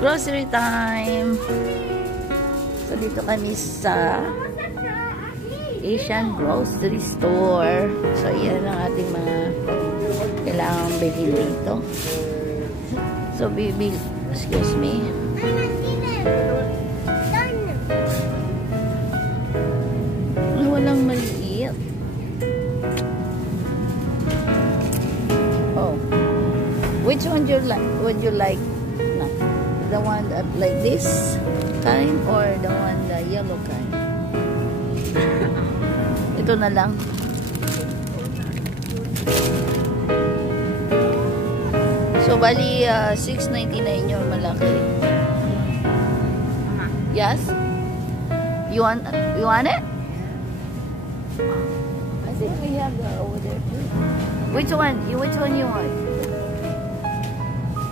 Grocery time. So, dito kami sa Asian Grocery Store. So, yan ang ating mga kailangang bilhin dito. So, excuse me. Walang maliit. Oh. Which one would you like? No. The one that like this kind or the one the yellow kind? Ito na lang. So bali $6.99 yung malaki. Yes? You want it? I think we have that over there too. Which one you want?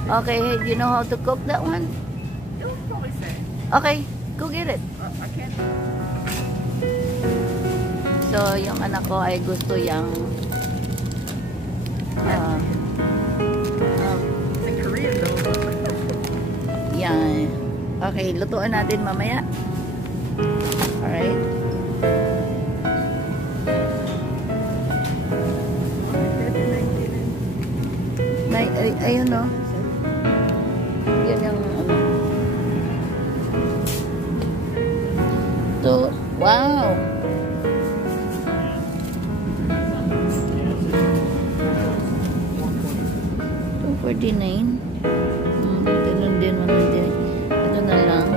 Okay, do you know how to cook that one? You'll probably say. Okay, go get it. I can't. So, yung anak ko ay gusto yung it's in Korean though. yan. Okay, lutuan natin mamaya. Alright. Ayun no. Yan yung ano. So, wow. $2.49. Ganun din. Ito na lang.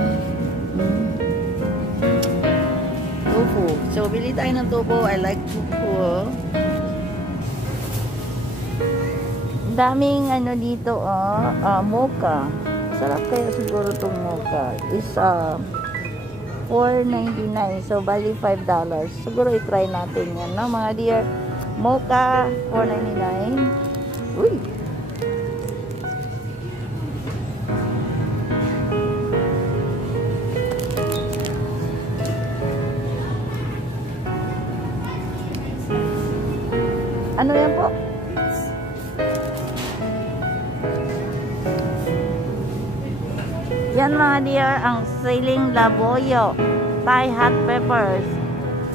Tofu. So, bili tayo ng tofu. I like tofu. Daming ano dito, mocha. Sarap kaya siguro itong mocha. Is $4.99. So, bali $5. Siguro i-try natin yan, no, mga dear? Mocha, $4.99. Uy! Ano yan po? Yan mga dear, ang siling laboyo, Thai hot peppers.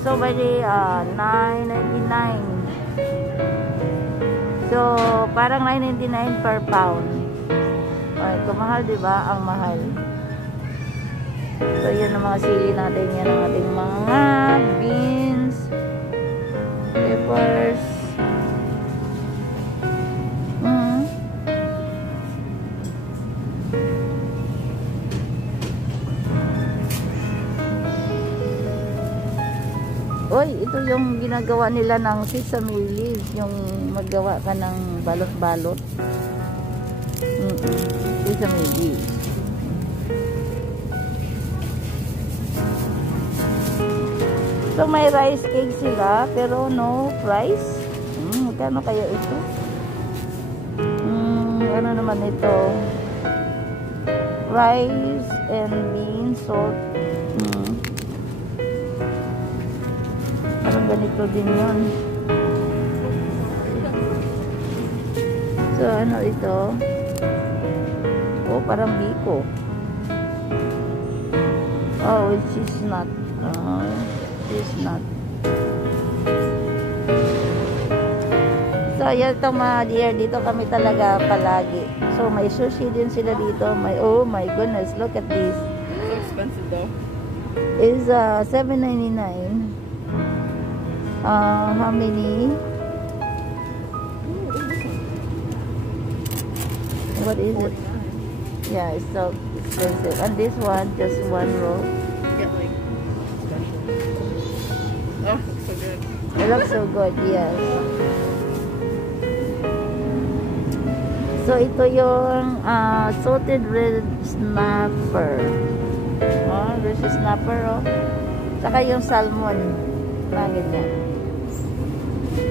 So, bali, $9.99. So, parang $9.99 per pound. Ay, ito mahal, diba? Ang mahal. So, yun ang mga sili natin. Yan ang ating mga beans, peppers. Oy, ito yung ginagawa nila ng sesame leaves, yung maggawa ka ng balot-balot. Sesame leaves. So may rice cake sila, pero no price. Magkano kaya ito? Ano naman ito? Rice and beans, salt. Parang ganito din yun. So, ano ito? Oh, parang biko. Oh, it's cheese nut. Cheese nut. So, yan itong mga dear. Dito kami talaga palagi. So, may sushi din sila dito. Oh my goodness, look at this. So expensive though. It's $7.99. How many? What is it? Yeah, it's so expensive. And this one, just one roll. Get like special. Oh, looks so good. It looks so good, yes. So, ito yung salted red snapper. Oh, there's a snapper, oh. Saka yung salmon. Ganyan.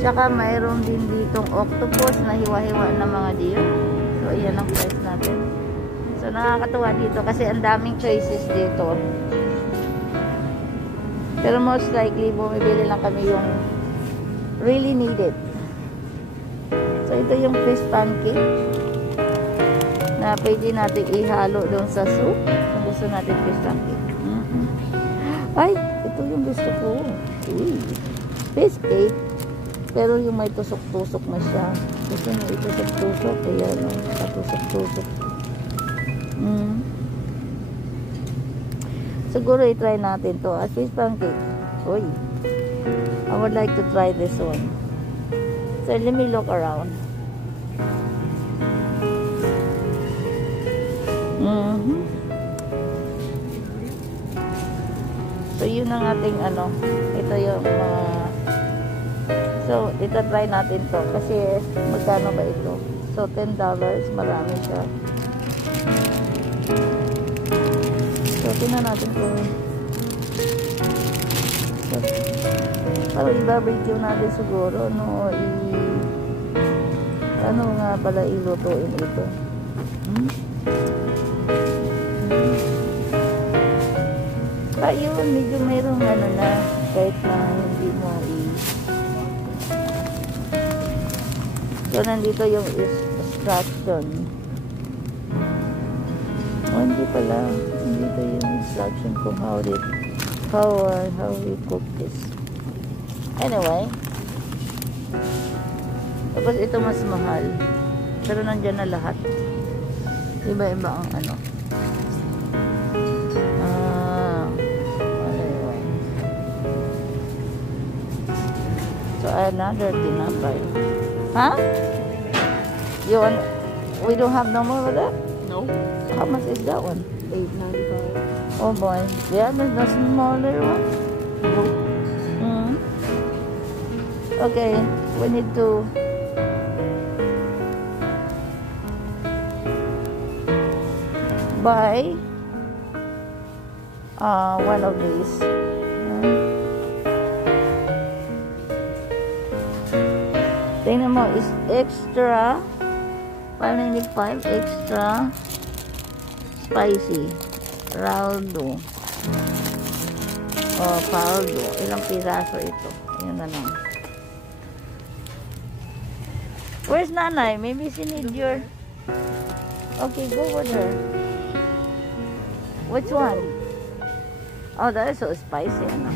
Tsaka mayroon din ditong octopus na hiwa-hiwa na mga deer. So, ayan ang price natin. So, nakakatuwa dito kasi ang daming choices dito. Pero most likely, bumibili lang kami yung really needed. So, ito yung fish pancake na na pwede natin ihalo doon sa soup kung gusto natin fish pancake. Ay, ito yung gusto ko. Uy, fish cake, pero yung may tusok-tusok na siya. Gusto nyo itusok-tusok, kaya no, patusok-tusok. Siguro i-try natin to as fish pancake. Uy, I would like to try this one. So let me look around. So yun ang ating ano, ito yung mga so ito try natin to kasi magkano ba ito? So $10, marami siya. So tingnan natin kung so, parang i-barbecue natin siguro no, ano nga pala ilutuin ito. Yun, medyo mayroong ano na kahit na hindi mo so nandito yung instruction. Hindi pala, nandito yung instruction kung how we cook this. Anyway, tapos ito mas mahal, pero nandyan na lahat, iba-iba ang ano. So another tinapay. Huh? You want? We don't have no more of that? No. How much is that one? $8.95. Oh boy. Yeah, there's no smaller one. No. Okay, we need to buy one of these. Tingnan mo, is extra $5.95 extra spicy Raldo o Paldo. Ilang piraso ito? Ayun na lang. Where's Nanay? Maybe she need your... Okay, go with her. Which one? Oh, that is so spicy. Ano?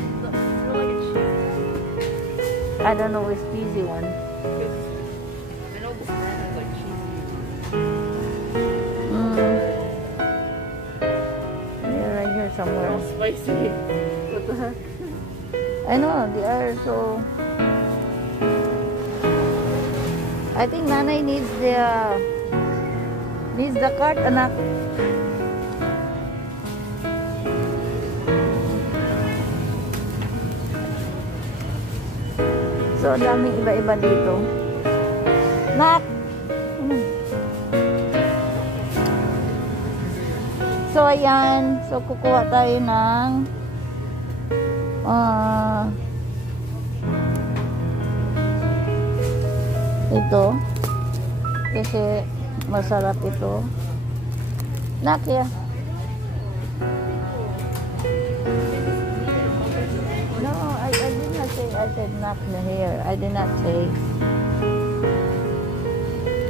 I don't know which cheesy one. Yeah, right here somewhere. Spicy. What the heck? I know, they are so... I think Nanay needs the cart, anak. So, daming iba-iba dito. Nak! So, ayan. So, kukuha tayo ng ito. Kasi masarap ito. Nak, ya. No, I did not say I said knock the hair. I did not say.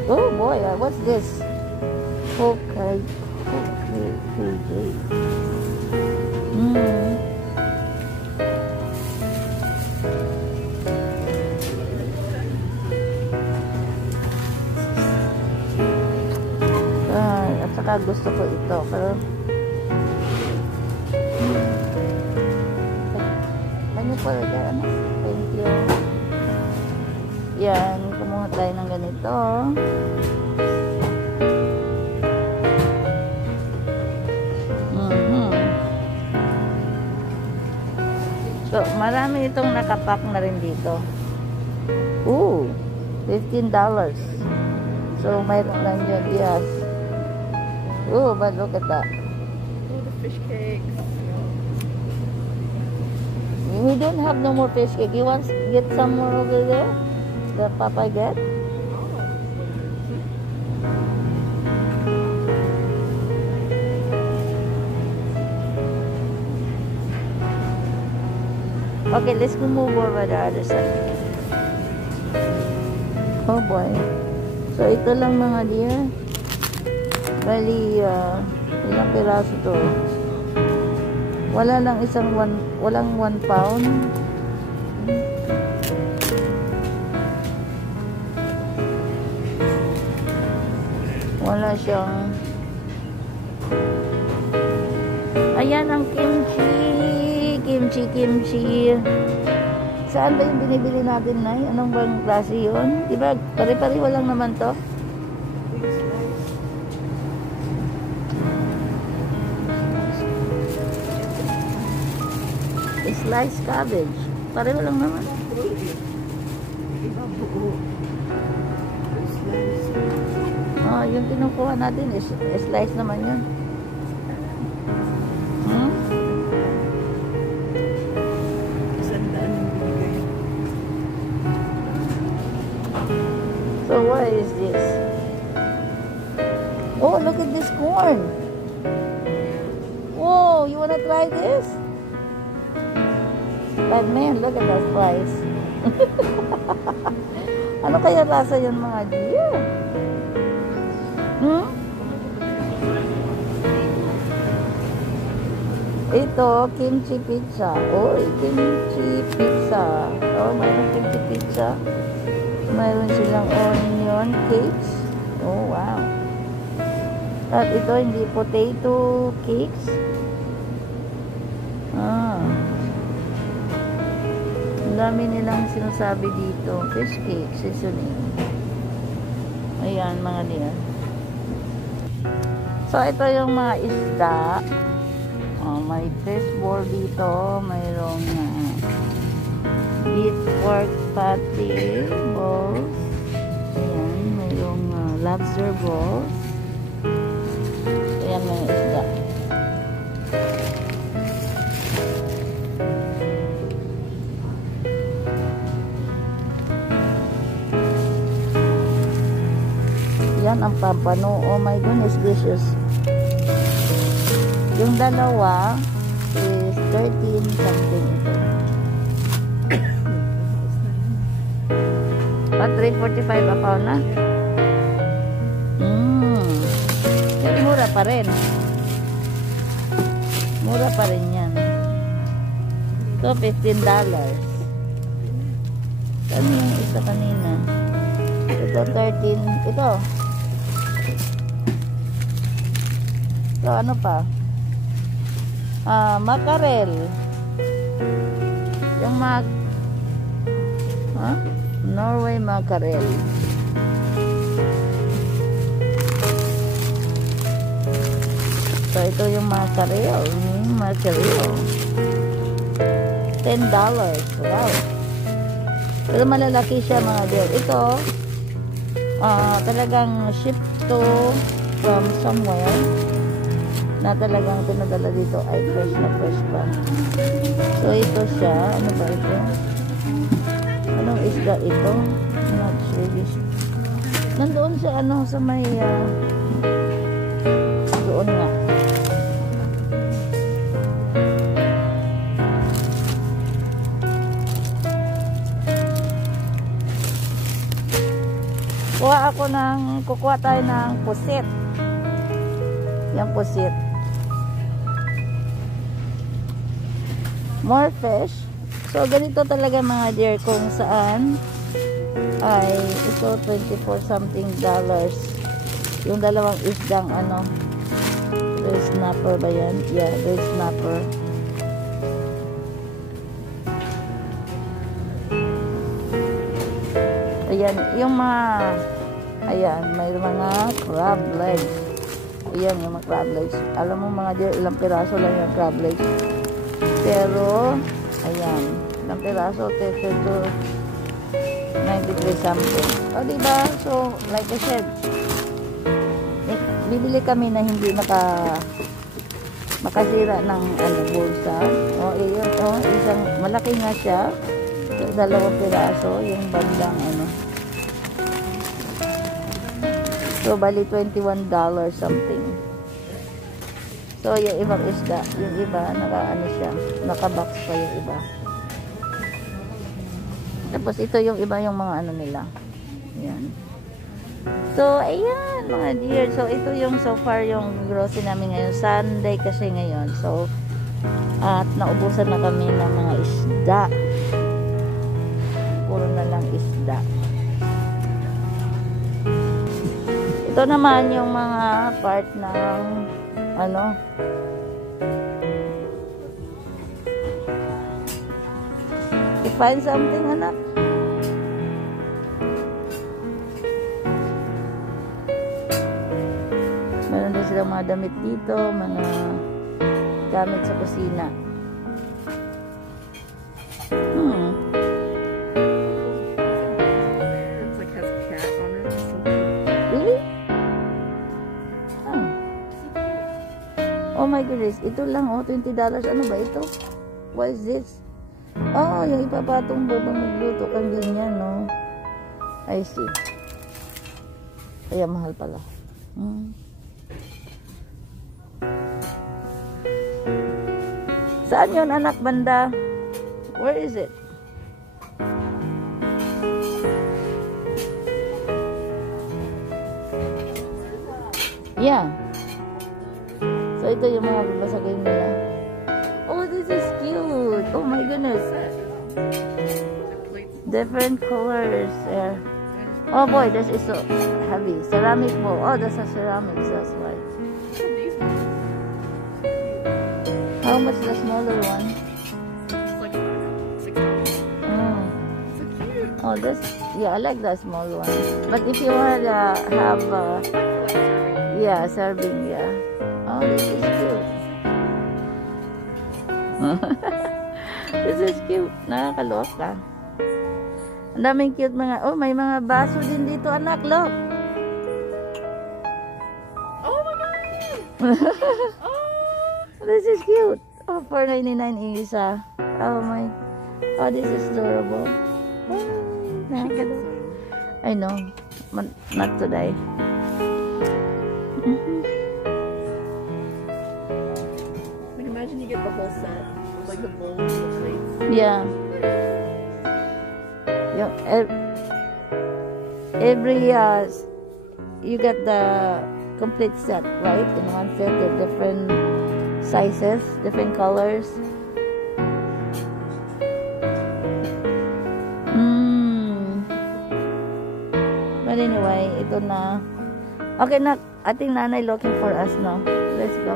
Oh boy, what's this? Okay. At saka gusto ko ito. Pero ano pa rin? Ano? Thank you. Yan, kumuha tayo ng ganito. So, marami itong nakapack na rin dito. Ooh, $15. So, mayroon lang dyan, yes. Ooh, but look at that. Oh, the fish cakes. We don't have no more fish cake. You want to get some more over there? That Papa get? Okay, let's go move over the other side. Oh boy. So, ito lang mga dear. Bali, ilang piraso to? Wala lang walang 1 pound. Wala siyang. Ayan ang kimchi. Kimchi. Saan ba yung binibili natin, Nay? Anong bang klase yun? Diba, pare-pareho lang naman to? Sliced cabbage. Pareho lang naman. Iba buo. Slice. Oh, yung kinukuha natin is slice naman yun. Hmm? Sandaan yung bigay. So what is this? Oh, look at this corn. Whoa, you wanna try this? But man, look at that price. Ano kaya lasa yan mga dear? Hmm? Ito, kimchi pizza. Oy, kimchi pizza. Oh, mayroon kimchi pizza. Mayroon silang onion cakes. Oh, wow. At ito, hindi potato cakes. Ang dami nilang sinasabi dito. Fish cake, seasoning. Ayan, mga diyan. So, ito yung mga isda. May fish ball dito. Mayroong beef pork patty balls. Ayan, mayroong lobster balls. Ayan, may isda. Yan ang pampano. Oh my goodness gracious. Yung dalawa is 13 something ito. At 3.45 a pound na. Pero mura pa rin. Mura pa rin yan. So, $15. Saan yung isa kanina? Ito, 13. Ito. So, ano pa? Mackerel. Yung Norway mackerel. So, ito yung mackerel. Mackerel. $10. Wow. Pero malalaki siya mga dear. Ito, talagang ship to from somewhere na talagang pinadala dito ay fresh na fresh pa. So, ito siya. Ano ba ito? Anong isda ito? Not really. Nandoon siya, sa may, doon nga. Kukuha tayo ng pusit. Yung pusit. More fish. So, ganito talaga mga dear kung saan ay ito $24 something. Yung dalawang isdang red snapper ba yan? Yeah, red snapper. Ayan, yung ayan, may mga crab legs. Ayan, yung mga crab legs. Alam mo mga dear, ilang piraso lang yung crab legs. Pero, ayan, ilang piraso, 30 to 93 something. O, diba? So, like I said, bibili kami na hindi makasira ng bulsa. O, yun, isang, malaki nga siya. So, 2 piraso, yung bandang So, bali $21 something. So, yung ibang isda, yung iba, siya, nakabox pa yung iba. Tapos, ito yung iba yung mga nila. Ayan. So, ayan mga dear. So, ito yung so far yung grocery namin ngayon. Sunday kasi ngayon. So, at naubusan na kami ng mga isda. Puro na lang isda. Ito naman yung mga part ng ano, you find something, anak? Meron din silang mga damit dito, mga gamit sa kusina. It's like has a cat on it. So cute. Really? Oh my goodness, ito lang oh, $20. Ano ba ito? What is this? Oh, yung ipapatong babang magluto kang ganyan, no? I see. Kaya mahal pala. Saan yun, anak, banda? Where is it? Yeah. So, ito yung mga babasagin nila. Oh, this is cute. Oh my goodness. Different colors. Yeah. Oh boy, this is so heavy. Ceramic bowl. Oh, that's a ceramics. That's why. How much the smaller one? It's like $6. Oh. So cute. Oh, that's, yeah, I like that small one. But if you want to have, yeah, serving, yeah. Oh, this is cute. This is cute. Nakakaloka ka. Ang daming cute mga, oh, may mga baso din dito, anak, look. Oh my god! This is cute. Oh, $4.99 isa. Oh my. Oh, this is adorable. Oh, nakakaloka. I know. Not today. Like imagine you get the whole set. Like the bowls, the plates. Yeah. Yung, every, you get the complete set, right? In one set, the different sizes, different colors. But anyway, ito na. Okay na, I think nanay looking for us now. Let's go.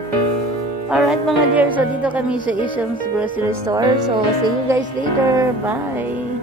Alright mga dear, so dito kami sa Isham's Grocery Store. So, see you guys later. Bye!